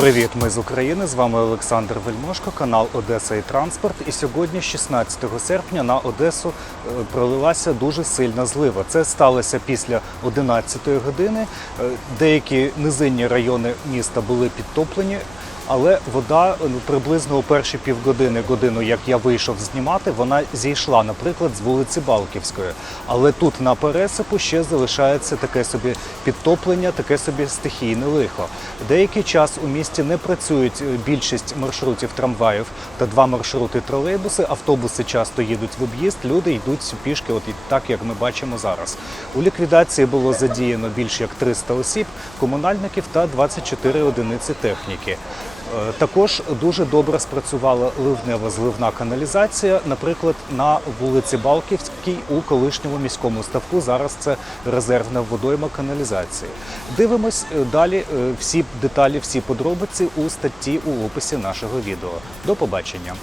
Привіт, ми з України. З вами Олександр Вельмошко, канал Одеса і Транспорт. І сьогодні, 16 серпня, на Одесу е, пролилася дуже сильна злива. Це сталося після 11 години. Е, Деякі низинні райони міста були підтоплені. Але вода ну, приблизно у перші півгодини, годину, як я вийшов знімати, вона зійшла, наприклад, з вулиці Балківської. Але тут на пересипу ще залишається таке собі підтоплення, таке собі стихійне лихо. Деякий час у місті не працюють е, більшість маршрутів трамваїв та два маршрути тролейбуси. Автобуси часто їдуть в об'їзд, люди йдуть пішки, от і так як ми бачимо зараз. У ліквідації було задіяно більш як 300 осіб, комунальників та 24 одиниці техніки. Е, Також дуже добре спрацювала ливнева зливна каналізація, наприклад, на вулиці Балківській у колишньому міському ставку. Зараз це резервна водойма каналізації. Дивимось е, далі е, всі деталі, всі подробиці у статті у описі нашого відео. До побачення.